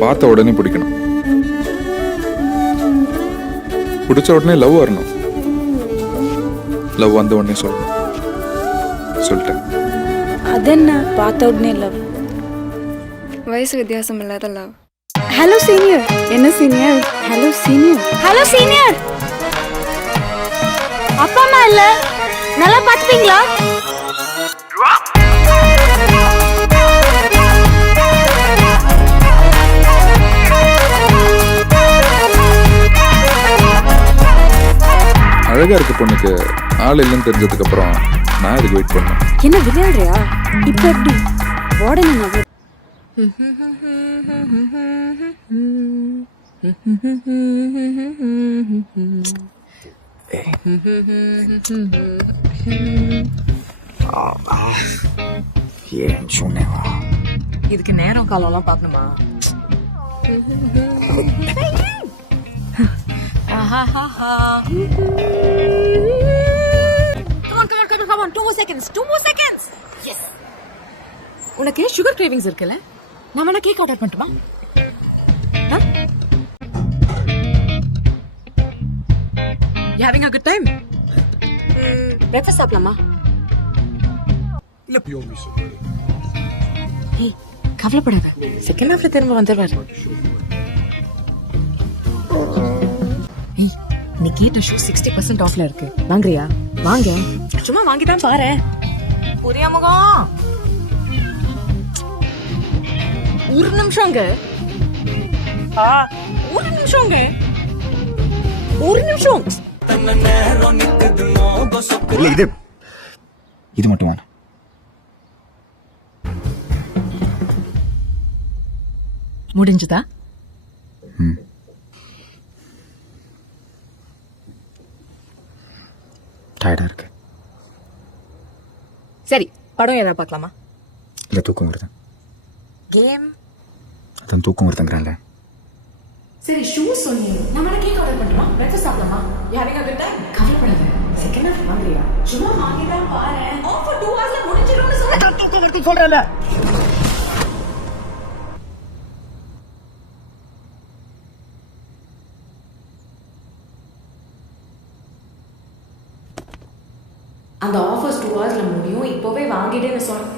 பார்த்த உடனே பிடிக்கணும், பிடிச்ச உடனே லவ் வரணும், லவ் வந்த உடனே சொல்லணும். சொல்லிட்டேன். அதென்ன பார்த்த உடனே லவ்? வயசு வித்தியாசம் இல்லாத லவ். Hello senior. என்ன senior? Hello senior. Hello senior. அப்பா அம்மா இல்ல, நல்லா பாத்துப்பீங்களா? அழகா இருக்க பொண்ணுக்கு ஆள் இல்லைன்னு தெரிஞ்சதுக்கு அப்புறம் நான் இதுக்கு வெயிட் பண்ணேன். என்ன விளையாடுறியா? இப்ப எப்படி வார்டன் என்ன? ஏன் சொன்னேவா? இதுக்கு நேரம் காலம்லாம் பார்க்கணுமா? Come on, 2 more seconds. Yes. உனக்கு சுகர் கிரேவிங்ஸ் இருக்குல்ல? நான் வேணா கேக் ஆர்டர் பண்ணட்டுமா? You having a good time? Breakfast சாப்பிடலாமா? இல்ல ஏய், கவலைப்படாத. செகண்ட் ஹாஃப்ல திரும்ப வந்துடுவாரு. ஏய், நீ கேட்ட ஷூ 60% ஆஃப்ல இருக்கு. வாங்குறியா? வாங்க. சும்மா வாங்கிதான் பாரு. புரியாமகம். ஒரு நிமிஷங்க. ஒரு நிமிஷம். இல்ல இது மட்டும் வேணும். முடிஞ்சுதா? டயர்டா இருக்கு. சரி, படம் ஏதாவது பார்க்கலாமா? இல்ல தூக்கம் வருது. கேம்? அதான் தூக்கம் வருதுங்கிறான்ல. சரி, ஷூ சொன்னீங்க. நான் வேணா கேக் ஆர்டர் பண்ணட்டுமா? பிரேக்ஃபாஸ்ட் சாப்பிடலாமா? You having a good time? கவலைப்படாத. செகண்ட் ஹாஃப் வாங்குறியா? சும்மா வாங்கிதான் பாரு. ஆஃபர் 2 hours ல முடிஞ்சிரும்னு சொல்றேன். தூக்கம் வருது சொல்றேன்ல. அந்த ஆஃபர்ஸ் 2 hours ல முடியும். இப்போவே வாங்கிட்டேன்னு சொன்னேன்.